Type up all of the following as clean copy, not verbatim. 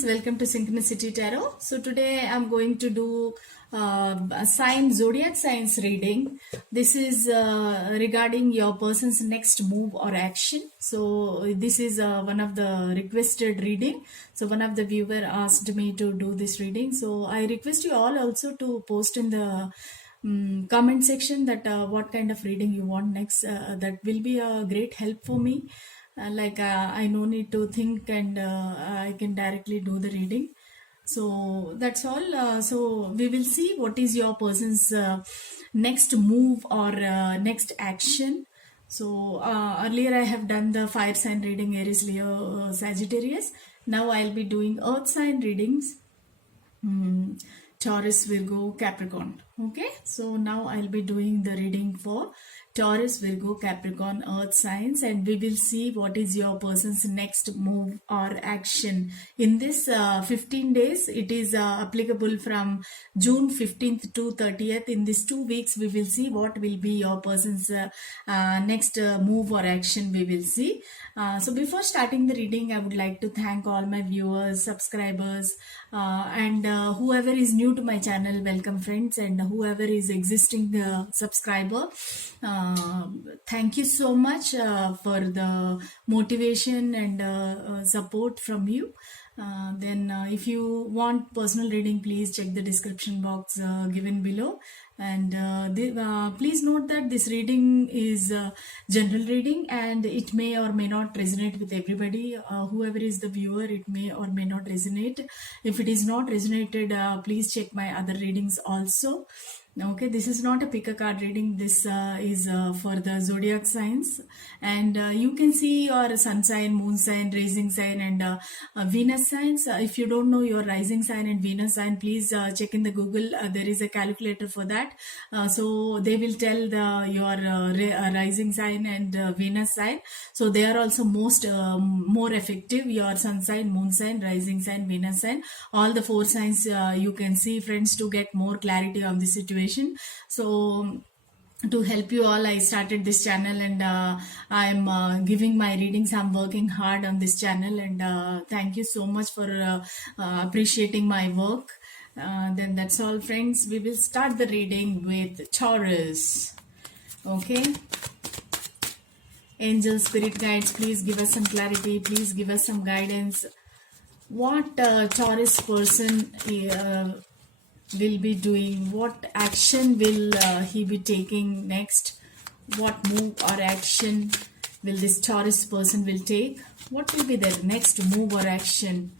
friends, welcome to Synchronicity Tarot. So today I'm going to do a zodiac signs reading. This is regarding your person's next move or action. So this is one of the requested reading. So one of the viewer asked me to do this reading. So I request you all also to post in the comment section that what kind of reading you want next. That will be a great help for me. I no need to think, and I can directly do the reading. So that's all. So we will see what is your person's next move or next action. So earlier I have done the fire sign reading, Aries, Leo, Sagittarius. Now I'll be doing earth sign readings, Taurus, Virgo, Capricorn. Okay, so now I'll be doing the reading for Taurus, Virgo, Capricorn, earth signs, and we will see what is your person's next move or action in this 15 days. It is applicable from June 15th to 30th. In these 2 weeks, we will see what will be your person's next move or action. We will see. So before starting the reading, I would like to thank all my viewers, subscribers, and whoever is new to my channel, welcome friends, and whoever is existing subscriber, thank you so much for the motivation and support from you. Then if you want personal reading, please check the description box given below. And please note that this reading is general reading, and it may or may not resonate with everybody. Whoever is the viewer, it may or may not resonate. If it is not resonated, please check my other readings also. Okay, this is not a pick a card reading. This is for the zodiac signs, and you can see your sun sign, moon sign, rising sign, and Venus signs. If you don't know your rising sign and Venus sign, please check in the Google. There is a calculator for that. So they will tell your rising sign and Venus sign. So they are also more effective. Your sun sign, moon sign, rising sign, Venus sign. All the 4 signs you can see, friends, to get more clarity on the situation. So to help you all, I started this channel, and I'm giving my readings. I'm working hard on this channel, and thank you so much for appreciating my work. Then that's all, friends. We will start the reading with Taurus. Okay, angels, spirit guides, please give us some clarity, please give us some guidance. What Taurus person will be doing, what action will he be taking next, what move or action will this Taurus person will take, what will be their next move or action,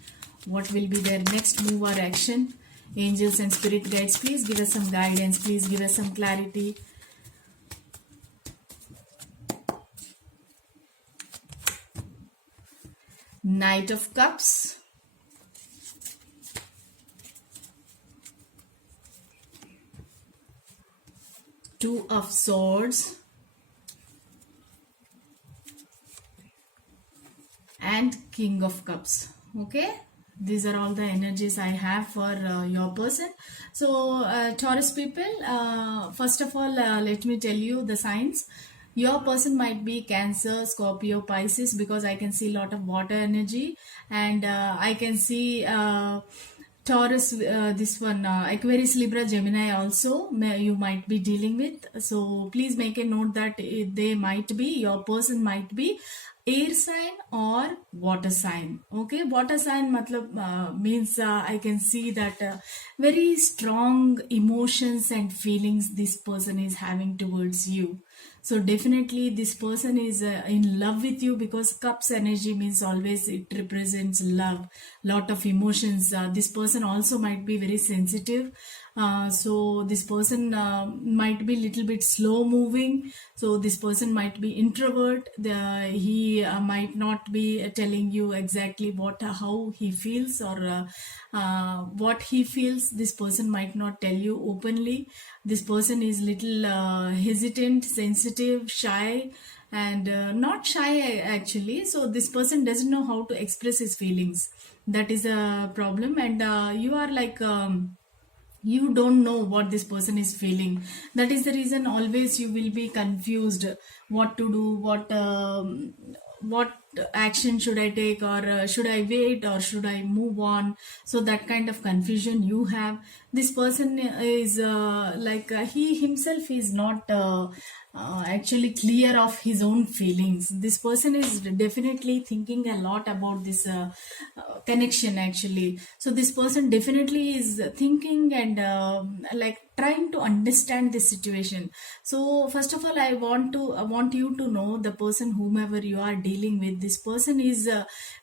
what will be their next move or action. Angels and spirit guides, please give us some guidance, please give us some clarity. Knight of Cups, Two of Swords, and King of Cups. Okay, these are all the energies I have for your person. So Taurus people, first of all, let me tell you the signs. Your person might be Cancer, Scorpio, Pisces, because I can see a lot of water energy, and I can see Taurus, this one, Aquarius, Libra, Gemini also you might be dealing with. So please make a note that they might be, your person might be air sign or water sign. Okay, water sign means I can see that very strong emotions and feelings this person is having towards you. So definitely this person is in love with you, because cups energy means always it represents love, lot of emotions. This person also might be very sensitive. So this person might be little bit slow moving. So this person might be introvert. He might not be telling you exactly how he feels, or what he feels. This person might not tell you openly. This person is little hesitant, sensitive, shy, and not shy actually. So this person doesn't know how to express his feelings. That is a problem, and you are like you don't know what this person is feeling. That is the reason always you will be confused what to do, what action should I take, or should I wait, or should I move on? So that kind of confusion you have. This person is he himself is not actually clear of his own feelings. This person is definitely thinking a lot about this connection actually. So this person definitely is thinking and trying to understand this situation. So first of all, I want you to know, the person whomever you are dealing with, this person is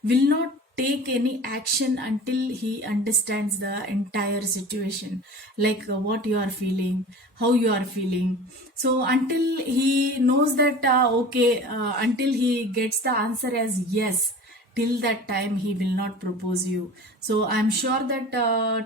will not take any action until he understands the entire situation, like what you are feeling, how you are feeling. So until he knows that until he gets the answer as yes, till that time he will not propose you. So I'm sure that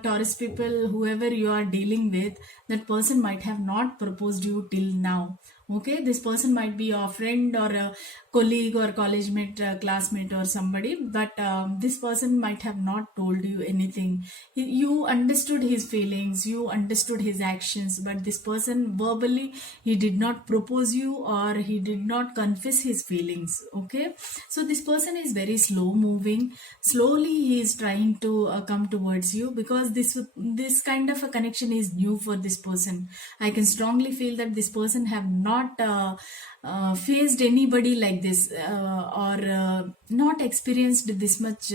Taurus people, whoever you are dealing with, that person might have not proposed you till now. Okay, this person might be your friend or a colleague or college mate, classmate or somebody, but this person might have not told you anything. You understood his feelings, you understood his actions, but this person verbally, he did not propose you, or he did not confess his feelings. Okay, so this person is very slow moving. Slowly he is trying to come towards you, because this kind of a connection is new for this person. I can strongly feel that this person have not faced anybody like this, or not experienced this much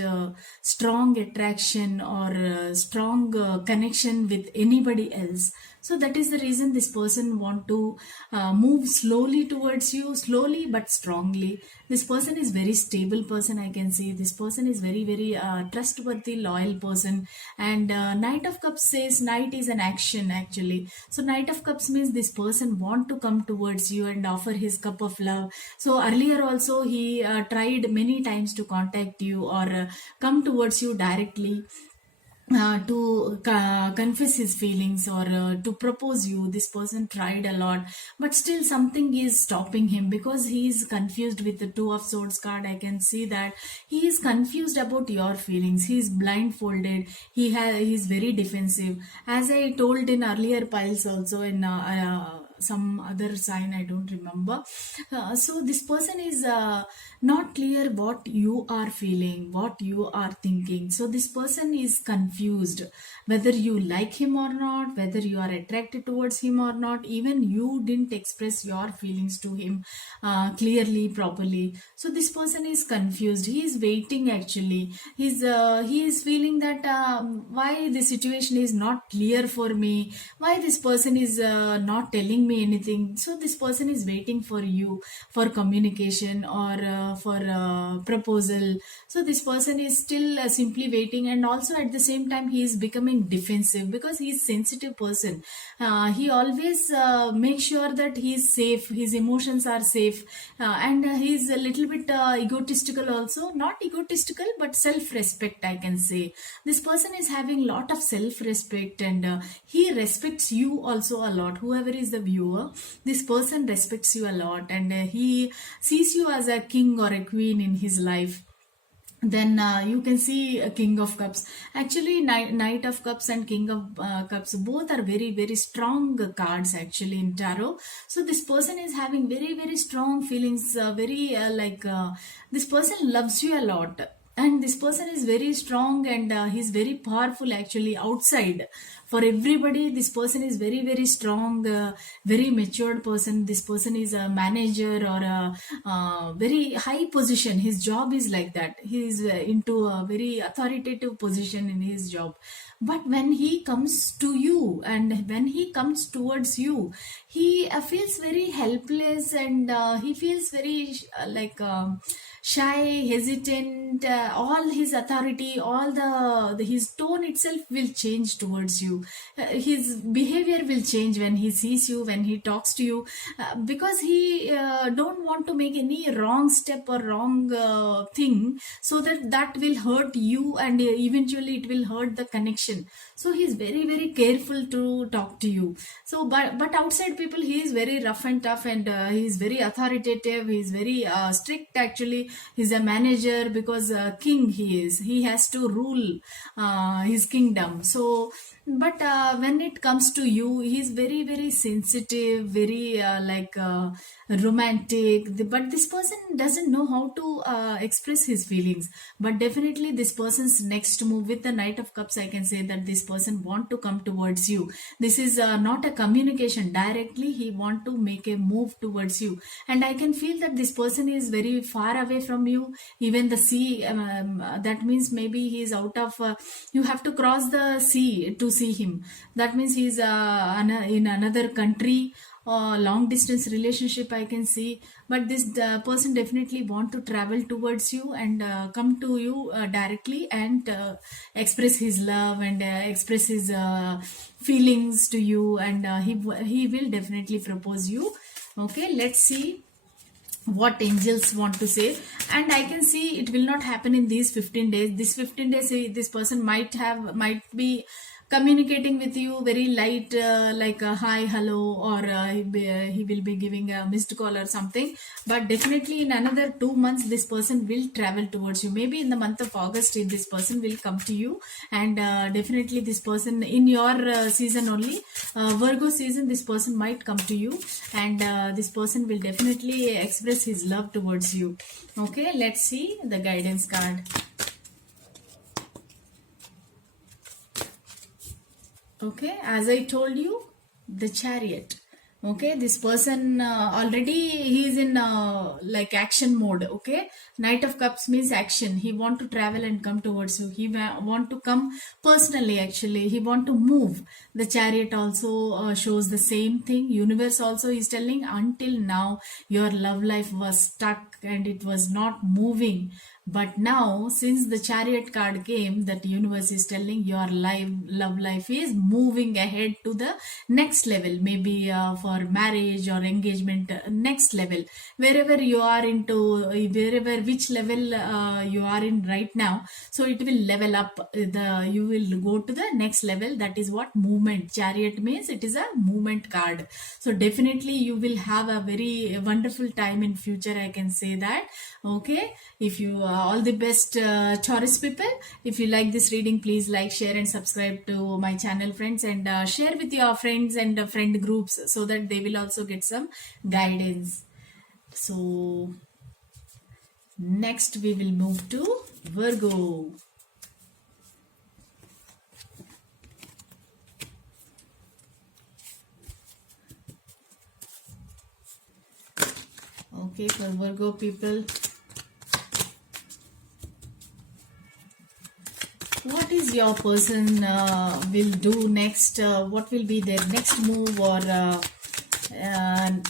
strong attraction or strong connection with anybody else. So that is the reason this person want to move slowly towards you, slowly but strongly. This person is very stable person, I can see. This person is very very trustworthy, loyal person. And Knight of Cups says knight is an action actually. So Knight of Cups means this person want to come towards you and offer his cup of love. So earlier also he tried many times to contact you, or come towards you directly, to confess his feelings, or to propose you. This person tried a lot, but still something is stopping him, because he is confused with the Two of Swords card. I can see that he is confused about your feelings. He is blindfolded. He is very defensive, as I told in earlier piles also, in some other sign, I don't remember. So this person is not clear what you are feeling, what you are thinking. So this person is confused whether you like him or not, whether you are attracted towards him or not. Even you didn't express your feelings to him clearly, properly. So this person is confused. He is waiting actually. He is feeling that why the situation is not clear for me, why this person is not telling me anything. So this person is waiting for you, for communication, or for proposal. So this person is still simply waiting, and also at the same time he is becoming defensive, because he is sensitive person. He always makes sure that he is safe, his emotions are safe, and he is a little bit egotistical also. Not egotistical, but self-respect, I can say. This person is having lot of self-respect, and he respects you also a lot. Whoever is the viewer, this person respects you a lot, and he sees you as a king or a queen in his life. Then you can see a King of Cups. Actually, Knight of Cups and King of Cups, both are very very strong cards actually in tarot. So this person is having very very strong feelings, this person loves you a lot, and this person is very strong, and he's very powerful actually outside. For everybody, this person is very very strong, very matured person. This person is a manager, or a very high position. His job is like that. He is into a very authoritative position in his job. But when he comes to you, and when he comes towards you, he feels very helpless, and he feels very shy, hesitant. All his authority, all his tone itself will change towards you. His behavior will change when he sees you, when he talks to you, because he don't want to make any wrong step or wrong thing, so that will hurt you, and eventually it will hurt the connection. So he is very very careful to talk to you. So but outside people, he is very rough and tough, and he is very authoritative. He is very strict actually. He's a manager, because king he is. He has to rule his kingdom. So but when it comes to you, he's very very sensitive, very romantic. But this person doesn't know how to express his feelings. But definitely this person's next move with the Knight of Cups, I can say that this person want to come towards you. This is not a communication directly, he want to make a move towards you. And I can feel that this person is very far away from you. Even the sea, that means maybe he is out of you have to cross the sea to see him. That means he is in another country, long distance relationship, I can see. But this person definitely want to travel towards you and come to you directly and express his love and express his feelings to you. And he will definitely propose you. Okay, let's see what angels want to say. And I can see it will not happen in these 15 days. This 15 days, this person might be communicating with you very light, like a hi hello, or he will be giving a missed call or something. But definitely in another 2 months this person will travel towards you. Maybe in the month of August this person will come to you. And definitely this person in your season only, Virgo season, this person might come to you. And this person will definitely express his love towards you. Okay, let's see the guidance card. Okay, as I told you, the Chariot. Okay, this person already he is in like action mode. Okay, Knight of Cups means action. He want to travel and come towards you. He want to come personally. Actually, he want to move. The Chariot also shows the same thing. Universe also is telling, until now your love life was stuck and it was not moving. But now, since the Chariot card came, that universe is telling your love life is moving ahead to the next level. Maybe for marriage or engagement, next level. Wherever you are into, wherever which level you are in right now, so it will level up. You will go to the next level. That is what movement. Chariot means it is a movement card. So definitely you will have a very wonderful time in future. I can say that. Okay, if you all the best, Taurus people. If you like this reading, please like, share and subscribe to my channel, friends, and share with your friends and friend groups so that they will also get some guidance. So next we will move to Virgo. Okay, for Virgo people, what is your person will do next? What will be their next move or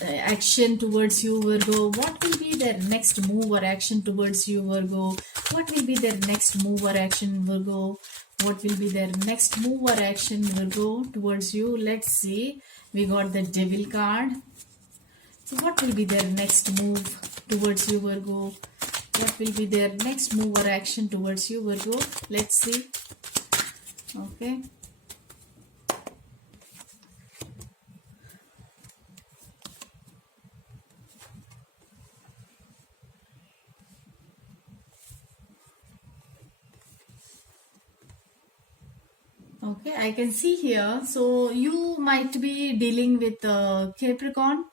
action towards you, Virgo? What will be their next move or action towards you, Virgo? What will be their next move or action, Virgo? What will be their next move or action, Virgo, towards you? Let's see. We got the Devil card. So what will be their next move towards you, Virgo? What will be their next move or action towards you, Virgo? Let's see. Okay. Okay, I can see here. So you might be dealing with Capricorn,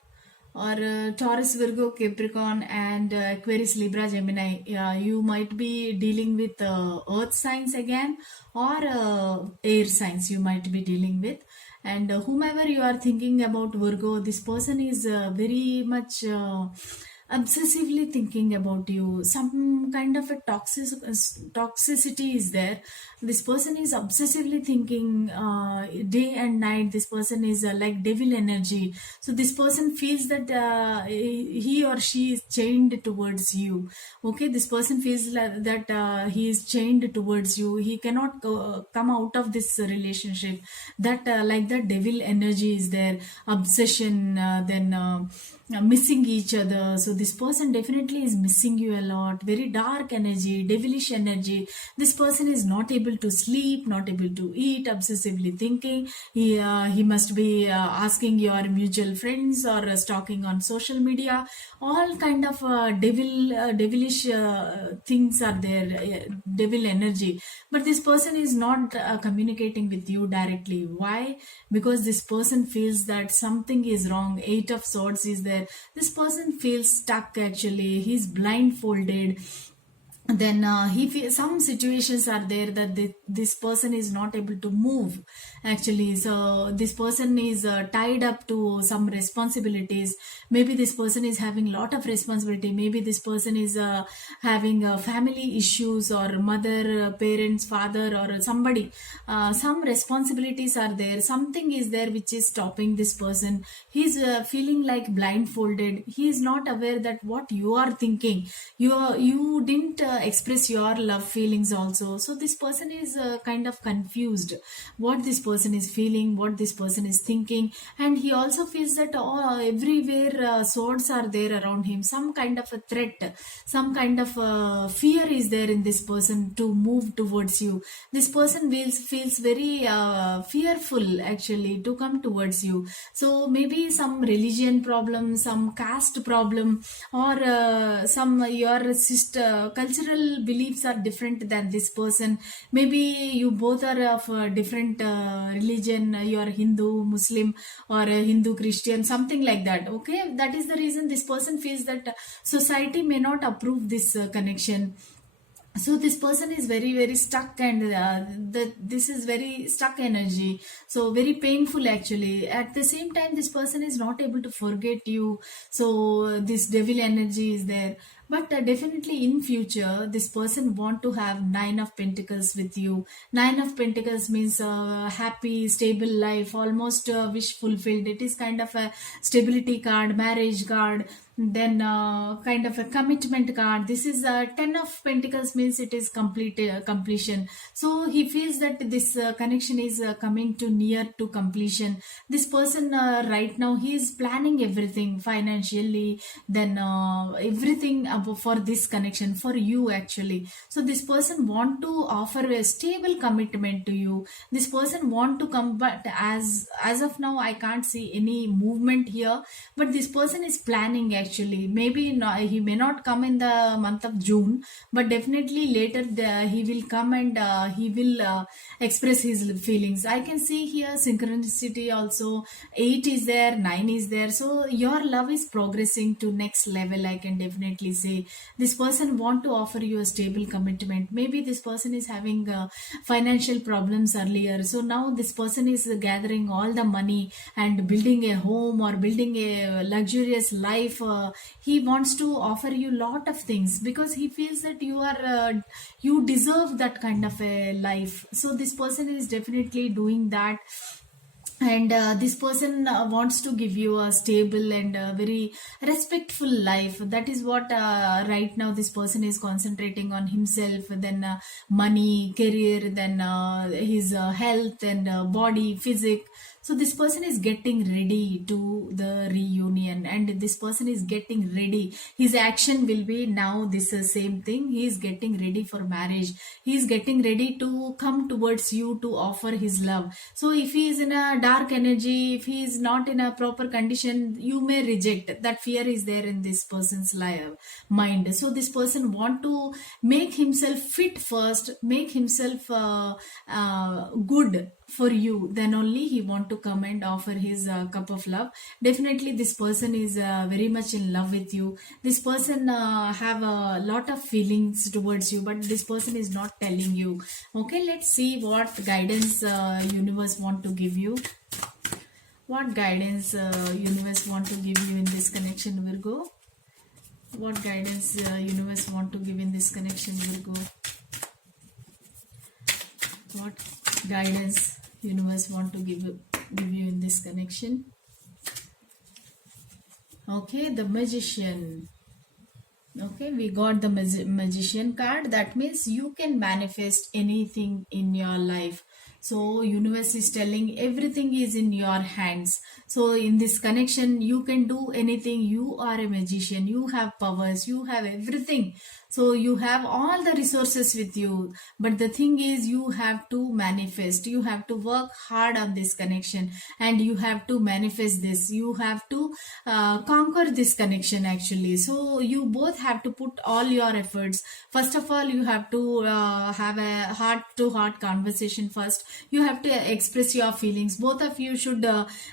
or Taurus, Virgo, Capricorn, and Aquarius, Libra, Gemini. You might be dealing with earth signs again, or air signs you might be dealing with. And whomever you are thinking about, Virgo, this person is very much obsessively thinking about you. Some kind of a toxicity is there. This person is obsessively thinking day and night. This person is like devil energy. So this person feels that he or she is chained towards you. Okay, this person feels like that he is chained towards you. He cannot come out of this relationship. That like the devil energy is there. Obsession, then missing each other. So So this person definitely is missing you a lot. Very dark energy, devilish energy. This person is not able to sleep, not able to eat, obsessively thinking. He must be asking your mutual friends or stalking on social media. All kind of devilish things are there, devil energy. But this person is not communicating with you directly. Why? Because this person feels that something is wrong. Eight of Swords is there. This person feels stuck actually. He's blindfolded. Then some situations are there that this person is not able to move actually. So this person is tied up to some responsibilities. Maybe this person is having lot of responsibility. Maybe this person is having family issues, or mother, parents, father, or somebody. Some responsibilities are there. Something is there which is stopping this person. He's feeling like blindfolded. He is not aware that what you are thinking. You didn't express your love feelings also. So this person is kind of confused what this person is feeling, what this person is thinking. And he also feels that everywhere swords are there around him. Some kind of a threat, some kind of fear is there in this person to move towards you. This person feels very fearful actually to come towards you. So maybe some religion problem, some caste problem, or some your sister cultural beliefs are different than this person. Maybe you both are of a different religion. You are Hindu, Muslim, or Hindu, Christian, something like that. Okay, that is the reason this person feels that society may not approve this connection. So this person is very stuck, and this is very stuck energy, so very painful actually. At the same time, this person is not able to forget you. So this devil energy is there. But definitely in future, this person want to have Nine of Pentacles with you. Nine of Pentacles means happy, stable life, almost wish fulfilled. It is kind of a stability card, marriage card, then kind of a commitment card. This is 10 of Pentacles means it is completion. So he feels that this connection is coming to near to completion. This person right now, he is planning everything financially, then everything for this connection for you actually. So this person want to offer a stable commitment to you. This person want to come, but as of now I can't see any movement here. But this person is planning actually. Maybe he may not come in the month of June, but definitely later he will come, and he will express his feelings. I can see here synchronicity also. 8 is there, 9 is there. So your love is progressing to next level, I can definitely say. This person want to offer you a stable commitment. Maybe this person is having financial problems earlier. So now this person is gathering all the money and building a home or building a luxurious life. He wants to offer you lot of things because he feels that you deserve that kind of a life. So this person is definitely doing that. And this person wants to give you a stable and very respectful life. That is what right now this person is concentrating on himself, then money, career, then his health and body, physique. So this person is getting ready to the reunion, and this person is getting ready. His action will be now this same thing. He is getting ready for marriage. He is getting ready to come towards you to offer his love. So if he is in a dark energy, if he is not in a proper condition, you may reject. That fear is there in this person's mind. So this person want to make himself fit first, make himself good for you, then only he want to come and offer his cup of love. Definitely this person is very much in love with you. This person have a lot of feelings towards you, but this person is not telling you. Okay, let's see what guidance universe want to give you. What guidance universe want to give you in this connection, Virgo? What guidance universe want to give in this connection, Virgo? What guidance universe want to give you in this connection? Okay, the Magician. Okay, we got the Magician card. That means you can manifest anything in your life. So universe is telling everything is in your hands. So in this connection you can do anything. You are a magician, you have powers, you have everything. So you have all the resources with you, but the thing is you have to manifest, you have to work hard on this connection, and you have to manifest this. You have to conquer this connection actually. So you both have to put all your efforts. First of all, you have to have a heart to heart conversation first. You have to express your feelings. Both of you should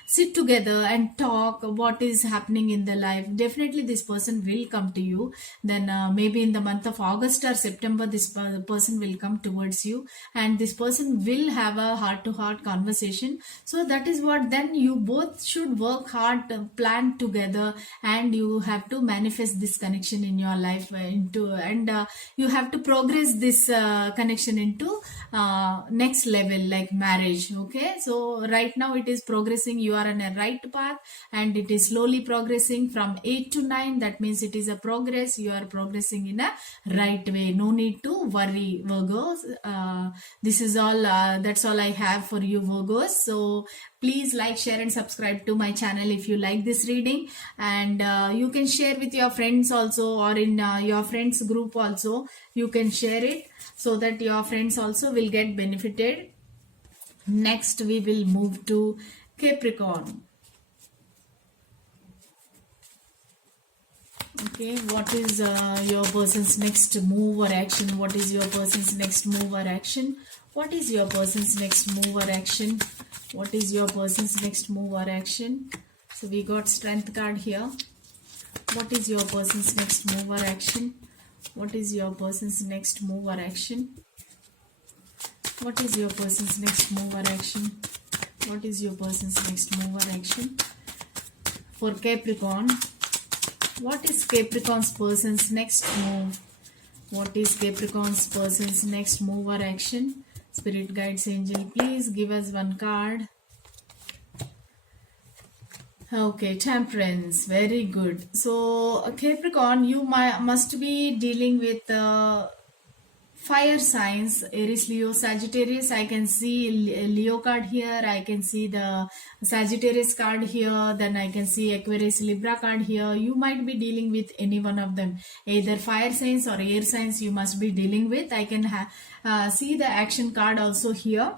sit together and talk what is happening in the life. Definitely this person will come to you. Then maybe in the month of August or September, this person will come towards you, and this person will have a heart to heart conversation. So that is what, then you both should work hard, plan together, and you have to manifest this connection in your life into, and you have to progress this connection into next level, like marriage. Okay, so right now it is progressing, you are on a right path, and it is slowly progressing from 8 to 9. That means it is a progress, you are progressing in a right way. No need to worry, Virgos. This is all, that's all I have for you, Virgos. So please like, share and subscribe to my channel if you like this reading, and you can share with your friends also, or in your friends group also you can share it, so that your friends also will get benefited. Next we will move to Capricorn. Okay, what is your person's next move or action? What is your person's next move or action? What is your person's next move or action? What is your person's next move or action? So we got Strength card here. What is your person's next move or action? What is your person's next move or action? What is your person's next move or action? What is your person's next move or action? For Capricorn, what is Capricorn's person's next move? What is Capricorn's person's next move or action? Spirit guides, angel, please give us one card. Okay, Temperance, very good. So Capricorn, you must be dealing with fire signs, Aries, Leo, Sagittarius. I can see Leo card here, I can see the Sagittarius card here, then I can see Aquarius, Libra card here. You might be dealing with any one of them, either fire signs or air signs you must be dealing with. I can see the action card also here.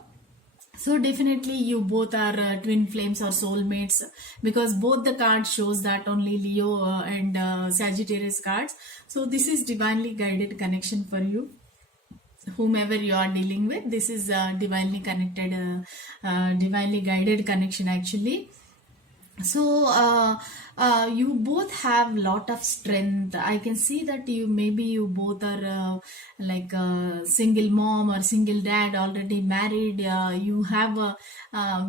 So definitely you both are twin flames or soulmates, because both the cards shows that only Leo and Sagittarius cards. So this is divinely guided connection for you. Whomever you are dealing with, this is divinely connected, divinely guided connection actually. So you both have lot of strength. I can see that you both are like a single mom or single dad, already married. You have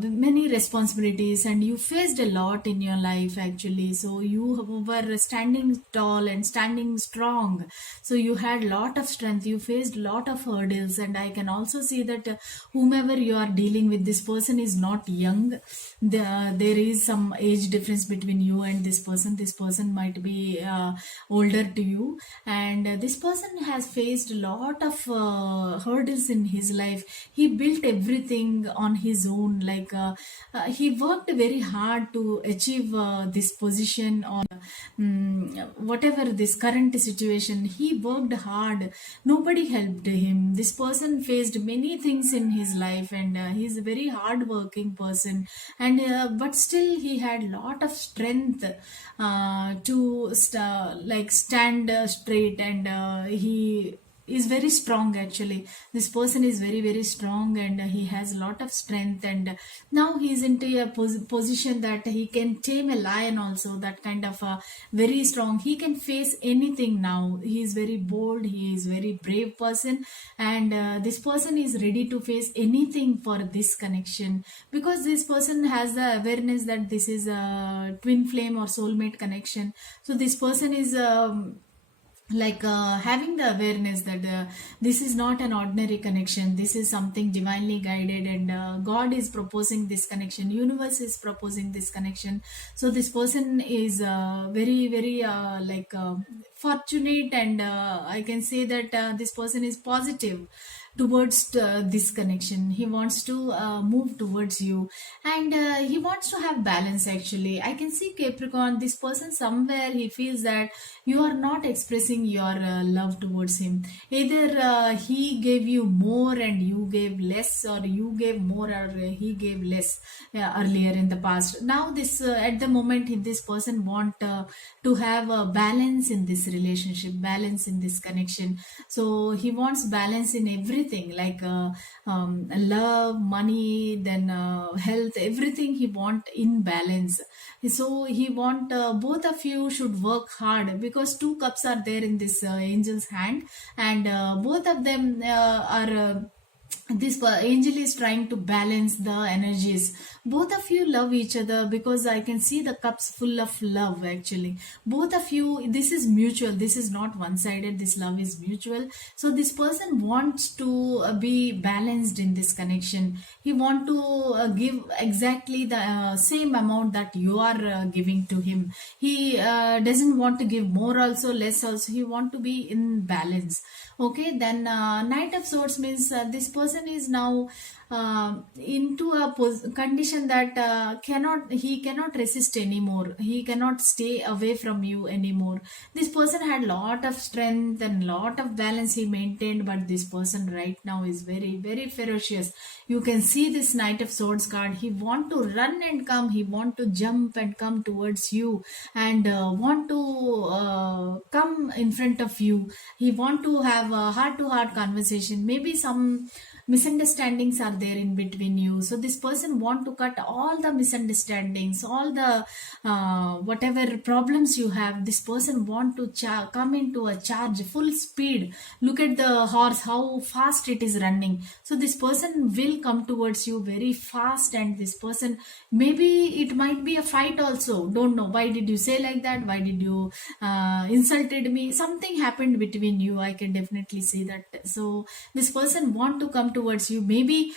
many responsibilities, and you faced a lot in your life actually. So you were standing tall and standing strong. So you had lot of strength, you faced lot of hurdles, and I can also see that whomever you are dealing with, this person is not young. There is some age difference between you and this person. This person might be older to you, and this person has faced a lot of hurdles in his life. He built everything on his own, like he worked very hard to achieve this position, or whatever this current situation. He worked hard, nobody helped him. This person faced many things in his life, and he's a very hard working person, and but still he had lot of strength to stand straight, and he is very strong actually. This person is very very strong, and he has a lot of strength, and now he is into a position that he can tame a lion also. That kind of very strong, he can face anything now. He is very bold, he is very brave person, and this person is ready to face anything for this connection, because this person has the awareness that this is a twin flame or soulmate connection. So this person is having the awareness that this is not an ordinary connection, this is something divinely guided, and God is proposing this connection, universe is proposing this connection. So this person is very very fortunate, and I can say that this person is positive, towards this connection. He wants to move towards you, and he wants to have balance. Actually, I can see Capricorn, this person somewhere he feels that you are not expressing your love towards him. Either he gave you more and you gave less, or you gave more or he gave less earlier in the past. Now this at the moment this person want to have a balance in this relationship, balance in this connection. So he wants balance in everything, like love, money, then health, everything he want in balance. So he want both of you should work hard, because two cups are there in this angel's hand, and both of them are this angel is trying to balance the energies. Both of you love each other, because I can see the cups full of love. Actually, both of you, this is mutual, this is not one-sided, this love is mutual. So this person wants to be balanced in this connection. He want to give exactly the same amount that you are giving to him. He doesn't want to give more also, less also. He want to be in balance. Okay, then Knight of Swords means this person is now into a condition that he cannot resist anymore. He cannot stay away from you anymore. This person had lot of strength and lot of balance he maintained, but this person right now is very, very ferocious. You can see this Knight of Swords card. He want to run and come. He want to jump and come towards you, and want to come in front of you. He want to have a heart-to-heart conversation. Maybe some misunderstandings are there in between you. So this person want to cut all the misunderstandings, all the whatever problems you have. This person want to come into a charge, full speed. Look at the horse, how fast it is running. So this person will come towards you very fast, and this person, maybe it might be a fight also. Don't know why did you say like that, why did you insulted me. Something happened between you, I can definitely see that. So this person want to come towards you. Maybe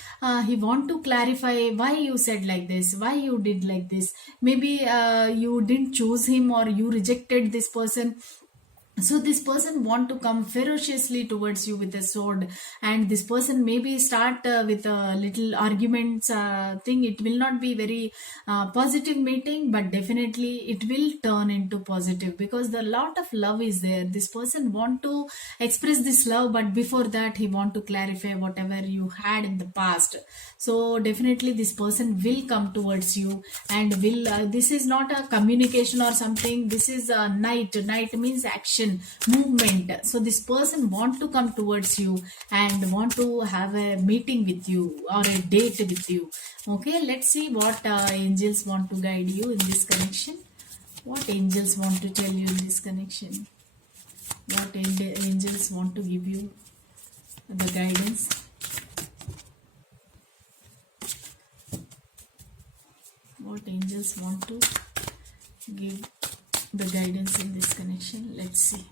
he want to clarify why you said like this, why you did like this. Maybe you didn't choose him, or you rejected this person. So this person want to come ferociously towards you with a sword, and this person maybe start with a little arguments thing. It will not be very positive meeting, but definitely it will turn into positive, because the lot of love is there. This person want to express this love, but before that he want to clarify whatever you had in the past. So definitely this person will come towards you, and will this is not a communication or something. This is a knight means action, movement. So this person want to come towards you and want to have a meeting with you or a date with you. Okay, let's see what angels want to guide you in this connection. What angels want to tell you in this connection? What angels want to give you the guidance? What angels want to give the guidance in this connection? Let's see.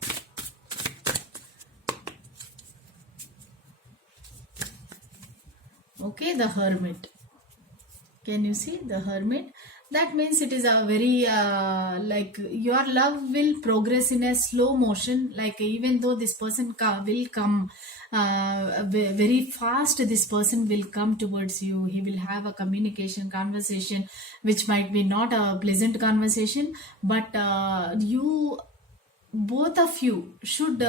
Okay, the Hermit. Can you see the Hermit? That means it is a very like your love will progress in a slow motion. Like even though this person will come very fast, this person will come towards you. He will have a conversation, which might be not a pleasant conversation, but you, both of you should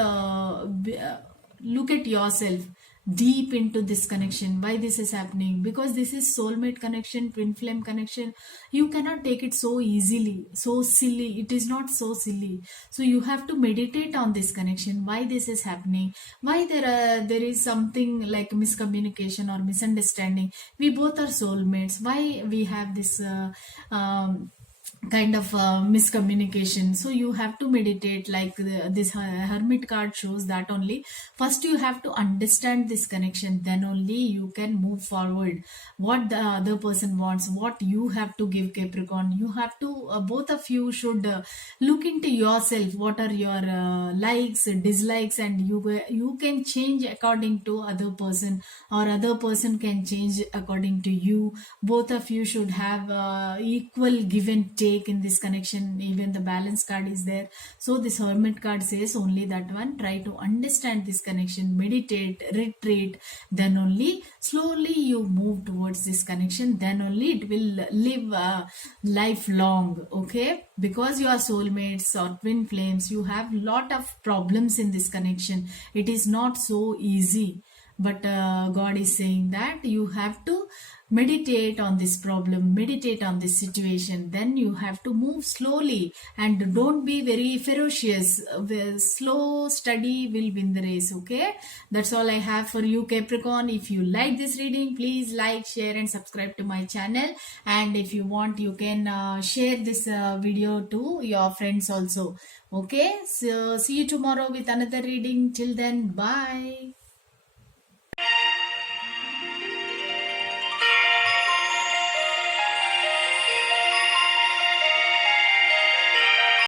look at yourself deep into this connection. Why this is happening? Because this is soulmate connection, twin flame connection. You cannot take it so easily, so silly. It is not so silly. So you have to meditate on this connection. Why this is happening? Why there is something like miscommunication or misunderstanding? We both are soulmates. Why we have this kind of miscommunication? So you have to meditate, like this Hermit card shows that only. First you have to understand this connection, then only you can move forward. What the other person wants, what you have to give, Capricorn. You have to both of you should look into yourself. What are your likes, dislikes, and you can change according to other person, or other person can change according to you. Both of you should have equal give and take mistake in this connection. Even the balance card is there. So this hermit card says only that one, try to understand this connection, meditate, retreat, then only slowly you move towards this connection, then only it will live lifelong. Okay, because you are soulmates or twin flames, you have lot of problems in this connection. It is not so easy, but God is saying that you have to meditate on this problem, meditate on this situation, then you have to move slowly and don't be very ferocious. Slow study will win the race. Okay, that's all I have for you, Capricorn. If you like this reading, please like, share and subscribe to my channel, and if you want, you can share this video to your friends also. Okay, so see you tomorrow with another reading. Till then, bye.